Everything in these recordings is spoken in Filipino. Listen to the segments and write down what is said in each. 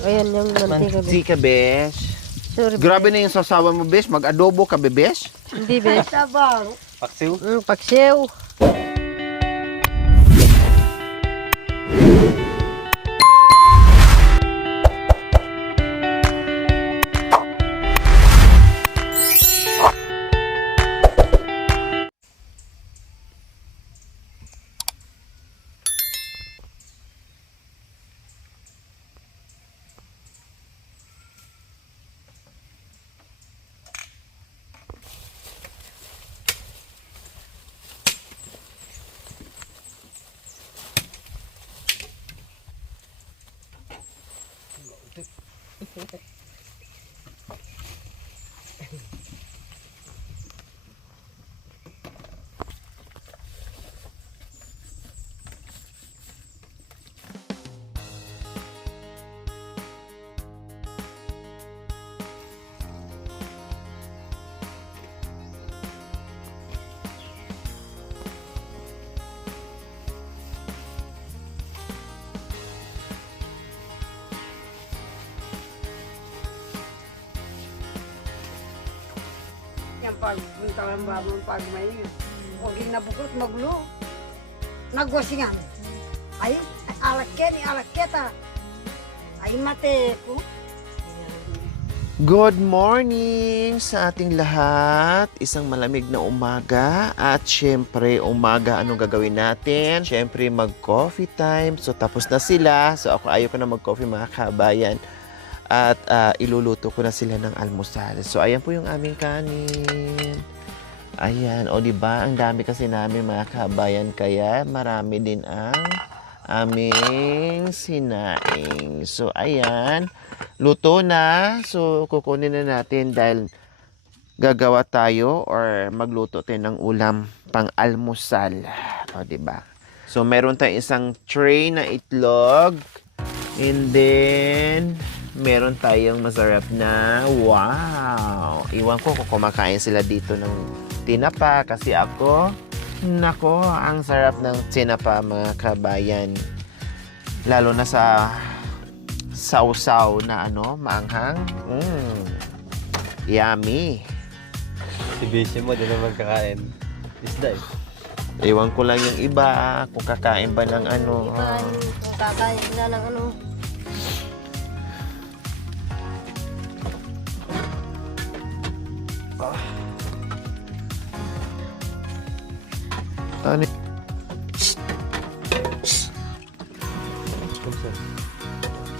Ayan yung mantika. Mantika, besh. Sorry, Grabe na yung sasawan mo, besh. Mag-adobo ka, besh. Hindi, besh. Paksiw? Paksiw. Yan pagpunta ng babong pag may huwag nabukot maglo. Nagwasingan. Ay, alaketa. Ay, mate ko. Good morning sa ating lahat. Isang malamig na umaga. At syempre, umaga, anong gagawin natin? Syempre, mag-coffee time. So, tapos na sila. So, ako ayoko na mag-coffee, mga kabayan. At iluluto ko na sila ng almusal. So, ayan po yung aming kanin. Ayan. O, diba? Ang dami kasi namin, mga kabayan. Kaya, marami din ang aming sinaing. So, ayan. Luto na. So, kukunin na natin dahil gagawa tayo or magluto tayo ng ulam pang almusal. O, diba? So, meron tayong isang tray na itlog. And then, meron tayong masarap na, wow! Iwan ko kung kumakain sila dito ng tinapa kasi ako, nako, ang sarap ng tinapa, mga kabayan. Lalo na sa sausaw na maanghang. Yummy. Si Beshi mo, di naman kakain. Isda eh. Iwan ko lang yung iba kung kakain ba ng Kung kakain na ng Ano?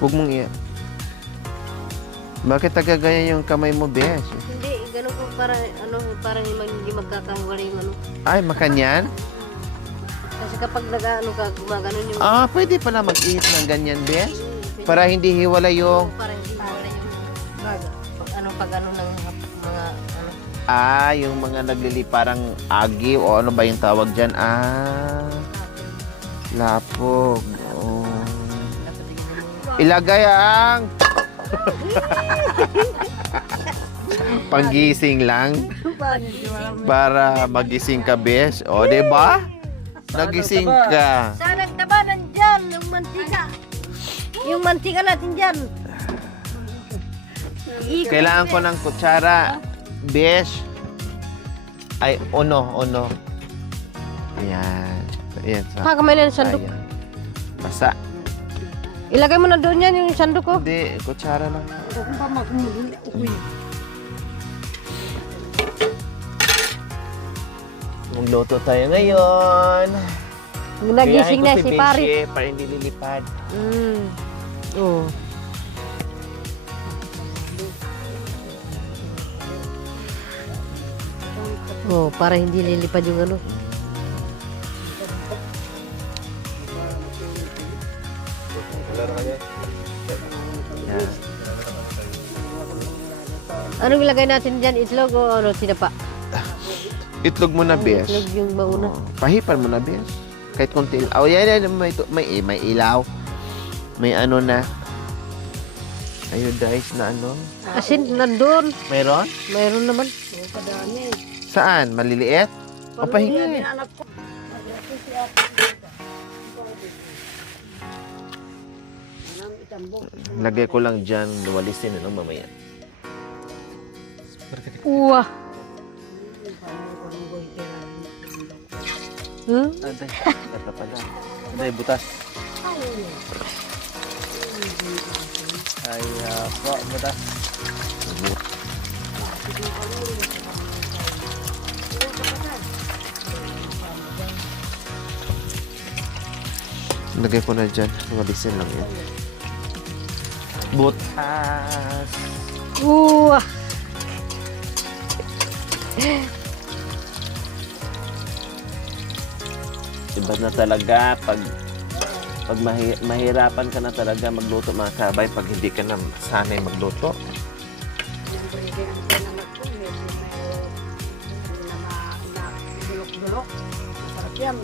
Huwag mong iya. Bakit tagagaya yung kamay mo, Besh? Hindi, ganun po parang hindi magkakahiwalay yung Ay, makanyan? Kasi kapag gumaganon yung... Pwede pala mag-ihit ng ganyan, Besh? Para hindi hiwalay yung... Para hindi hiwalay yung... Pag ng mga... yung mga parang agi o ano ba yung tawag dyan? Lapog. Oh. Ilagay ang... Panggising lang. Para magising ka, Besh. O, diba? Nagising ka. Saan ang taba nandyan? Yung mantika. Yung mantika natin dyan. Kailangan ko ng kutsara. Besh. Ay, ono. Ayan. Ayan. Kakamay na yung sandok. Ayan. Basa. Ilagay mo na doon yan yung sandok ko. Hindi, kutsara lang. Kung pa magmuli, uy. Magluto tayo ngayon. Nagising na Gayahin ko si Pari. Beshi para hindi lilipad. Oo. Oh, para hindi lilipad yung ano. Yan. Anong ilagay natin dyan? Itlog o ano? Tinapa? Itlog mo na, Besh. Itlog yung mauna. Pahipan mo na, Besh. Kahit konti. Yan. May ilaw. May ano na. Ayun, guys, na ano. Asin, nandun. Mayroon? Mayroon naman. Saan? Maliliit? O pahingi? Anak ko. Yan, itambok. Lagay ko lang dyan, luwalisin ano mamaya. Uwah. Aday. Ito pala. Aday, butas. Ay, po, butas. Lagay ko na dyan, luwalisin lang yan. Butas! Uwah. Iba na talaga pag mahirapan ka na talaga magluto mga kabay pag hindi ka na sanay magluto. Siyempre, hindi ang pinamat ko. Medyo na dulok-dulok. Masarap yan.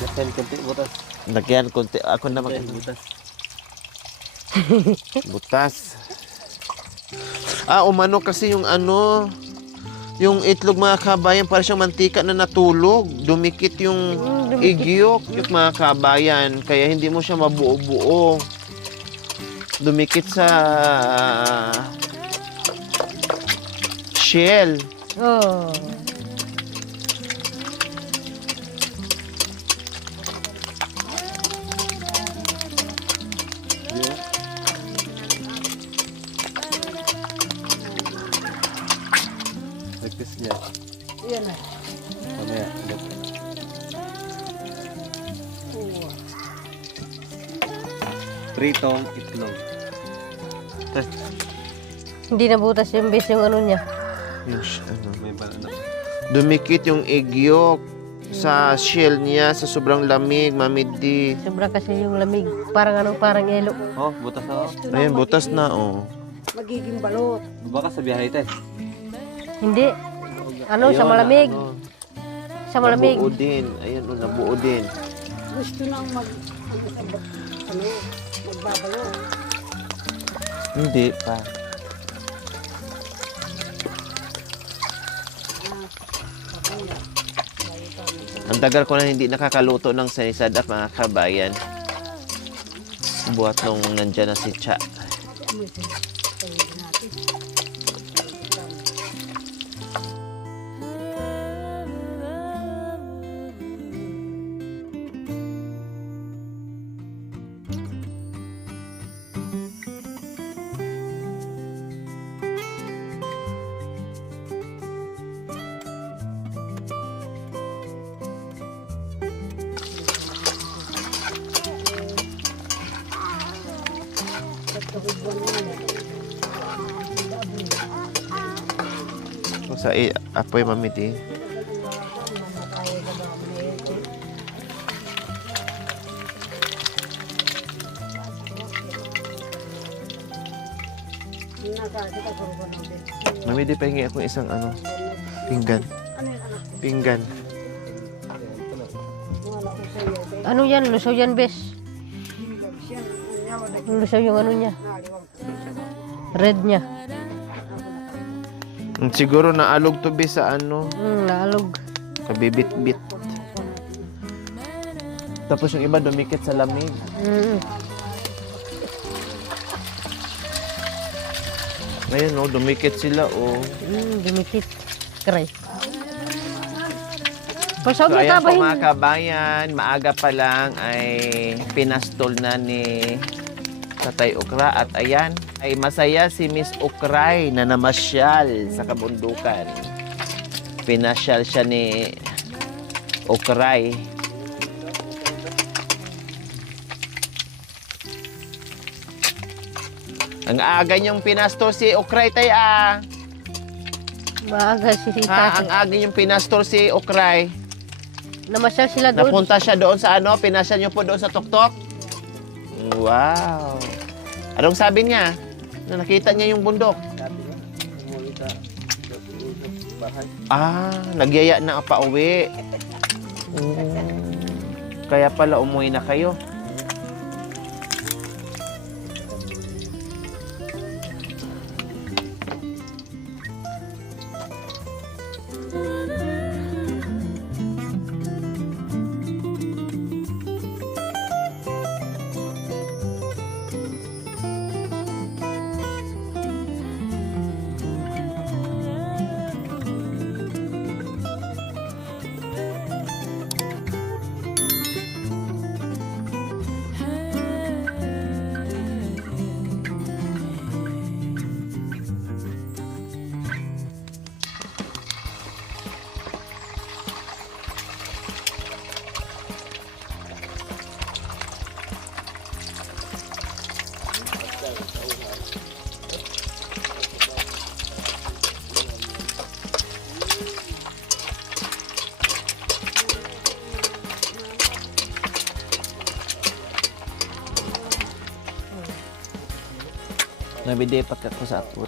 Lagyan konti, butas. Lagyan konti, ako na mag Butas. butas. Umano kasi yung ano, yung itlog mga kabayan, para siyang mantika na natulog. Dumikit yung igyok, yung mga kabayan. Kaya hindi mo siya mabuo-buo. Dumikit sa shell. Oh. Lagkis niya. Yan na. Mamaya. Pritong itlog. Hindi na butas yung base yung ano niya. May banana. Dumikit yung igyok sa shell niya sa sobrang lamig, mamidi. Sobra kasi yung lamig. Parang ano, parang yelo. Oh, butas ako. Ayan, butas na, oh. Magiging balot. Baka sa biyahe tayo. Hindi. Ano, sa Ayun, malamig. ano, Sa malamig. Nabuo din. Ayan, oh, nabuo din. Gusto nang magbabalo. Hindi pa. Ang tagal ko na hindi nakakaluto ng sanisadak mga kabayan. Buhat nung nandyan na si Cha. Kung sa apoy mamiti. Mamiti, pahingi ako isang ano, pinggan. Pinggan. Ano yan? Lusaw yan, bes. Lusaw yung ano niya. Red niya. Siguro naalog to be sa ano, Naalog. kabibit-bit. Tapos yung iba dumikit sa lamig. Ngayon, oh, dumikit sila, oh. Dumikit. Karay. So, Pasawag na ayan po kabahin. mga kabayan, maaga pa lang ay pinastol na ni Tatay Okra. At ayan, ay masaya si Miss Okray na namasyal sa kabundukan. Pinasyal siya ni Okray. Ang aga niyong pinastol si Okray, tay, ah. Maaga si Ha, ang Tati. aga niyong pinastol si Okray. Namasyal sila doon. Napunta siya doon sa ano? Pinasya niyo po doon sa tuktok? Wow. Anong sabi niya? Na nakita niya yung bundok? Nagyaya na pa uwi. Kaya pala umuwi na kayo. Nabidepat ka ko sa ato.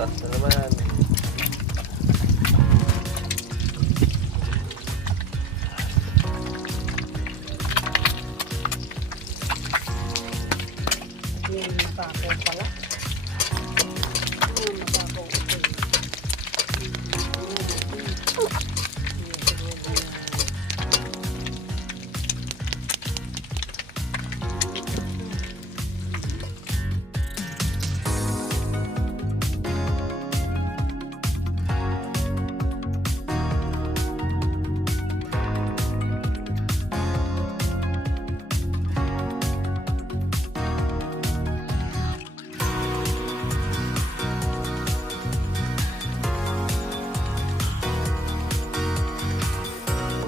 Taas na naman. Yung matakaw pala. Yung matakaw ito.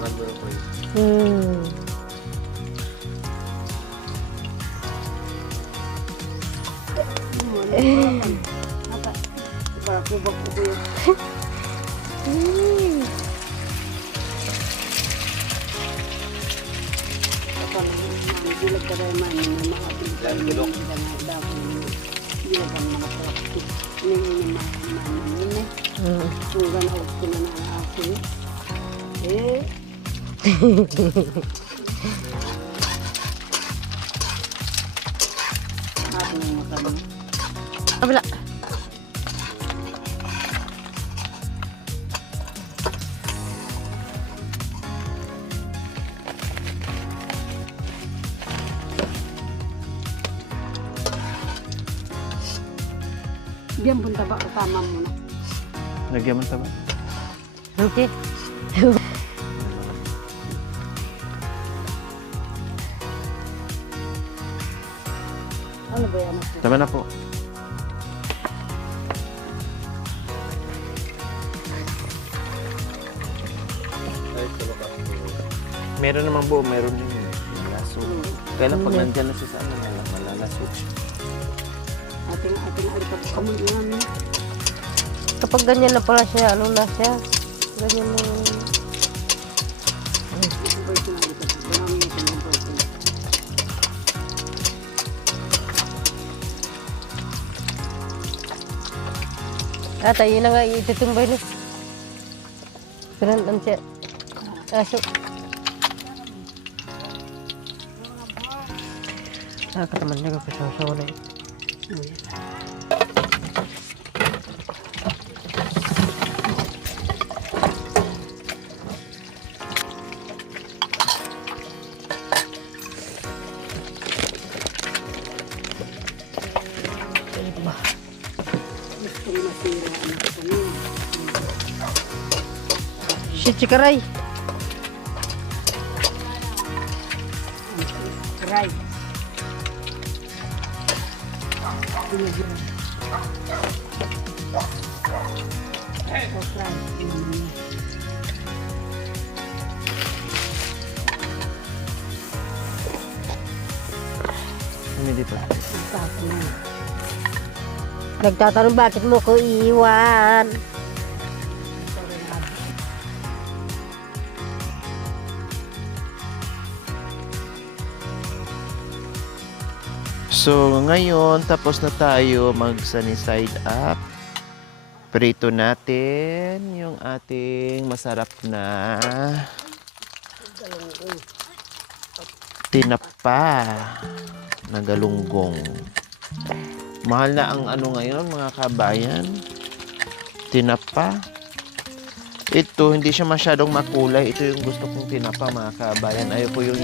Mga dulo ko yun. Bakubak ko yun. Kapag bilag ka rin man, may mga Yan, bilog. bilag ang mga plastic. Hindi naman kung gano'n ko na ako. Ako ng makano. Kabila. Diyan punta ba kasama mo na? Lagyan mo ba? Okay. Ano ba yan? Tama na po. Ay, tulo ka. Meron naman buo, meron din yun. Malaso. Kaya lang pag nandyan na siya sa ano, malalaso siya. Ating alipat kamo namin. Kapag ganyan na pala siya, ano na siya? Ganyan na yung... Ito ba ito na alipat? Marami ito na ito. Ata, yun na nga itutumbay ni. Pinan siya. Aso. Kataman niya ka pasaw-saw na yun. Gusto masira anak ko niya. Shit, chikaray. Right. Hindi pa. Nagtatanong bakit mo ko iiwan? So, ngayon, tapos na tayo mag-sunny side up. Prito natin yung ating masarap na tinapa na galunggong. Mahal na ang ano ngayon, mga kabayan. Tinapa. Ito, hindi siya masyadong makulay. Ito yung gusto kong tinapa, mga kabayan. Ayoko yung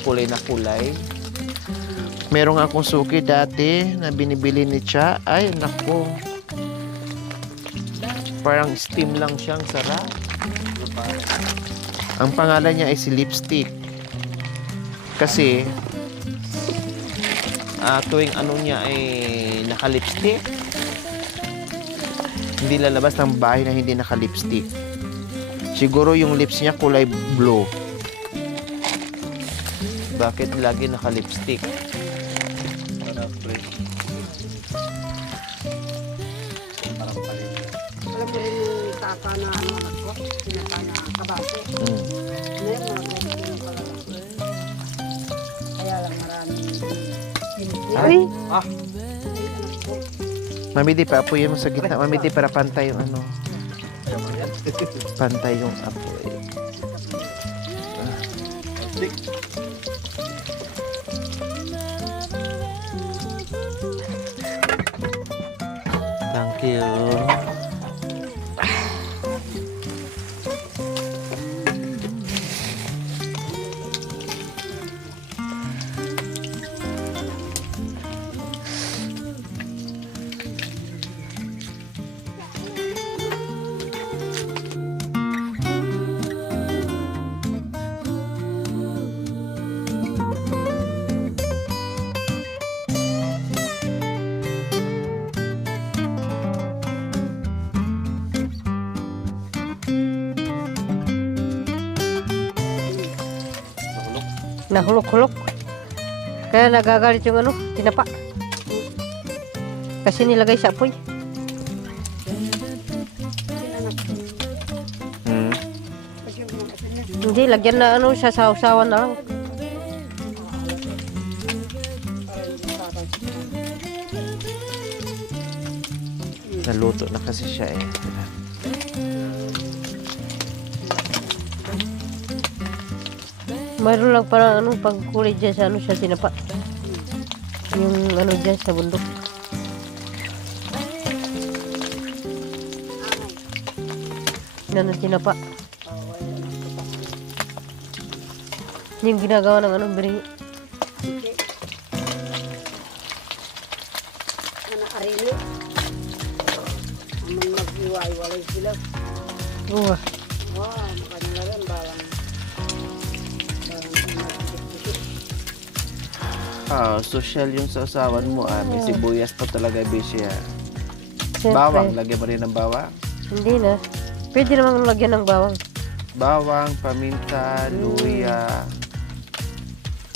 kulay na kulay. Meron akong suki dati na binibili ni Cha. Ay, nako. Parang steam lang siyang sarap. Ang pangalan niya ay si Lipstick. Kasi, tuwing ano niya ay naka-lipstick. Hindi lalabas ng bahay na hindi naka-lipstick. Siguro yung lips niya kulay blue. Bakit lagi naka-lipstick? Para fresh. Parang palin. Alam mo rin yung tata na ano ako, sinata na kabaso. Meron mga ganito na pala. Kaya lang maraming Uy, Ah! Mamidi pa, apoy mo sa gitna. Mamidi para pantay yung ano. Pantay yung apoy. Stick. Thank you. nahulok-hulok. Kaya nagagalit yung ano, tinapa. Kasi nilagay sa apoy. Hindi, lagyan na ano, sa sausawan na lang. Naluto na kasi siya eh. Mayroon lang parang ano, pagkulay dyan sa ano, sa tinapa. Yung ano dyan sa bundok. Yan ang tinapa. Yung ginagawa ng ano, biringi. Ano, arili. Ang mag-iwa-iwalay sila. Oo. Makanya rin balang. Social yung sausawan mo ah. May sibuyas pa talaga busy ah. Siyempre. Bawang, lagyan mo rin ng bawang. Hindi na. Pwede namang lagyan ng bawang. Bawang, paminta, luya,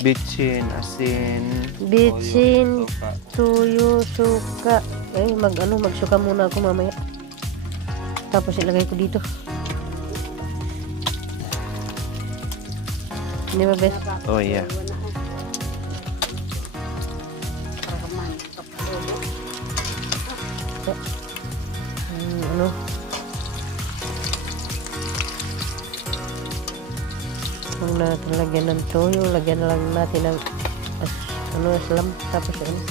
bitchin, asin. Bitsin, Suka. tuyo, suka. Ay, magsuka muna ako mamaya. Tapos ilagay ko dito. Hindi ba, bes? Oh yeah. Ano? Kung natin lagyan ng toyo, lagyan na lang natin ng aslam. Tapos ano?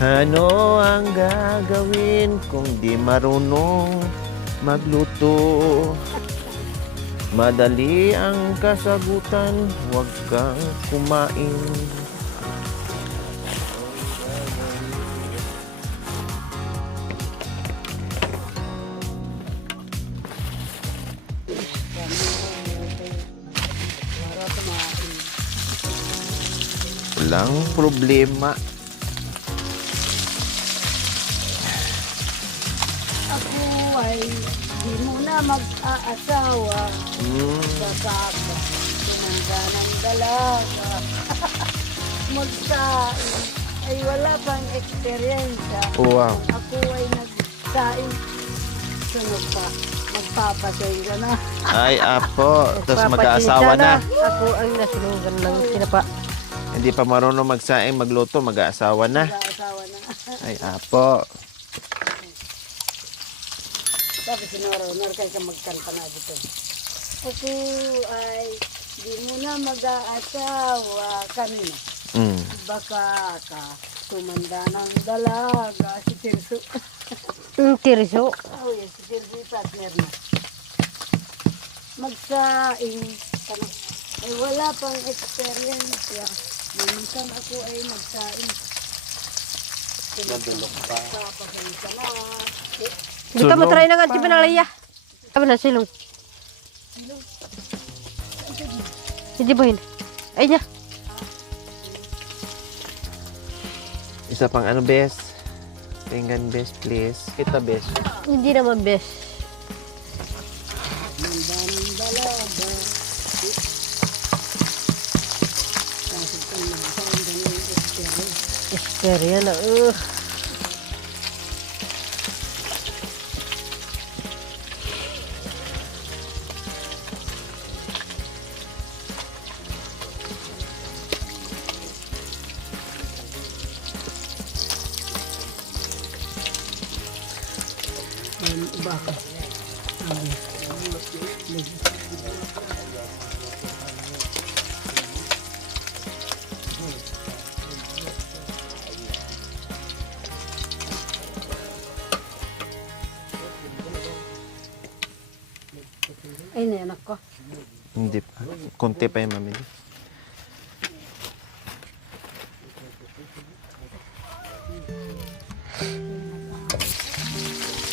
Ano ang gagawin kung di marunong magluto? Madali ang kasagutan, huwag kang kumain. Walang problema. Ako ay di muna mag-aasawa. Sasaka, tumanda ng dalaga. Magsain ay wala pang experience. Wow. Ako ay nagsain. Sunod pa, magpapatay ka na. Ay, apo. Tapos Papatensya mag-aasawa na. Ako ang nasunugan ng tinapa. Hindi pa marunong magsaing, magluto, mag-aasawa na. Mag-aasawa na. Ay, apo. Sabi si Nora kayo ka magkanta na dito. Ako ay di muna mag-aasawa kanina. Baka ka tumanda ng dalaga si Tirso. Tirso. Oh yes, si Tirso yung partner na. Magsaing ano, ay wala pang experience. Minsan ako ay magsaing. Nadulok pa. Papagaling ka na. Hindi ka matry ng antipanalaya. Sabi na silong. Hindi ba yun? Ay niya. Isa pang ano, bes? Pinggan, bes, please. Kita, bes. Hindi naman bes. Esther, yan na. Baka. Ay, anak ko. Hindi pa. Konti pa yung mamili.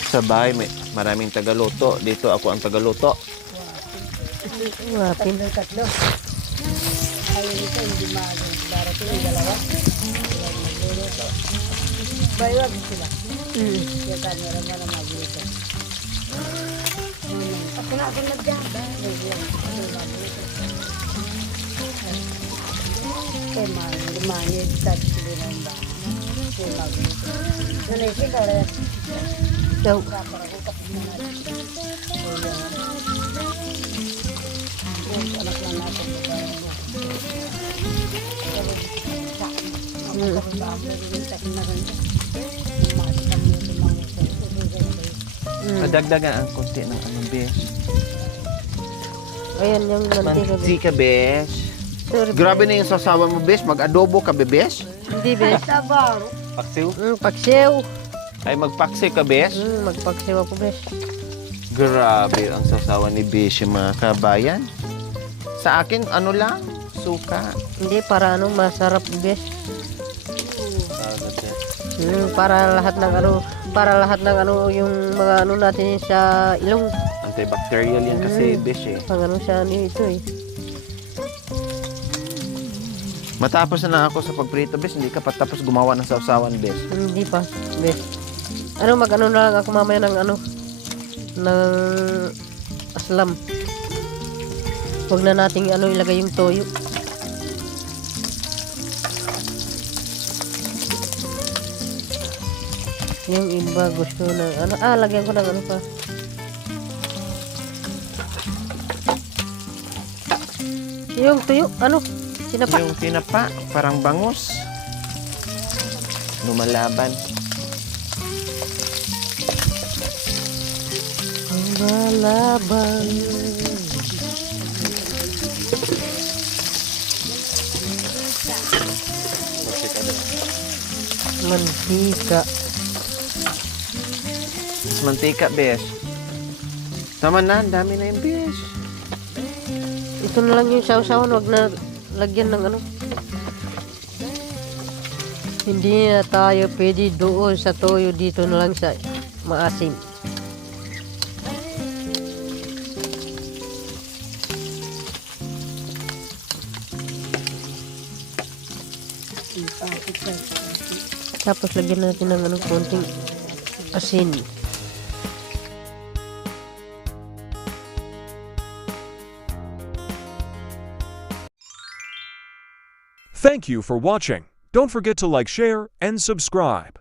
Sa bahay, may maraming tagaluto. Dito ako ang tagaluto. Wapin. Tatlo. Ayaw nito, hindi maagang. Darating yung dalawa. Magluluto. Baywag sila. Kaya camera mo na magluto. Ako na ako nagdada. Kaya manid sa sila ng ba. Kaya magluto. Nanisig ka rin. So, Madagdagan ang konti ng ano, bes. ayan yung mantika. Mantika, bes. Sorry, Grabe na yung sasawa mo, bes. Mag-adobo ka, bes. hindi bes. Tabang. Paksiw? Pagsew. Ay, magpaksi ka, bes. Magpagsew ako bes. Grabe ang sasawa ni bes, yung mga kabayan. Sa akin, ano lang, suka. Hindi, para ano, masarap bes. Para lahat ng ano, yung mga ano natin sa ilong. Antibacterial yan kasi, bes eh. Pang ano siya ito eh. Matapos na ako sa pagprito, bes. Hindi ka pa tapos gumawa ng sausawan, bes. Hindi pa, bes. Ano, mag-ano na lang ako mamaya ng ano, ng aslam. Huwag na nating ano, ilagay yung toyo. Yung iba gusto ng ano, lagyan ko ng ano pa. Yung tuyo, ano, sinapa. Yung tinapa, parang bangus. Lumalaban. Lumalaban. Mantika. Mas mantika, bes. Tama na, ang dami na yung bes. Ito na lang yung sausawan, wag na lagyan ng ano. Hindi na tayo pwede doon sa toyo, dito na lang sa maasim. Tapos lagyan natin ng ano, konting asin. Thank you for watching. Don't forget to like, share, and subscribe.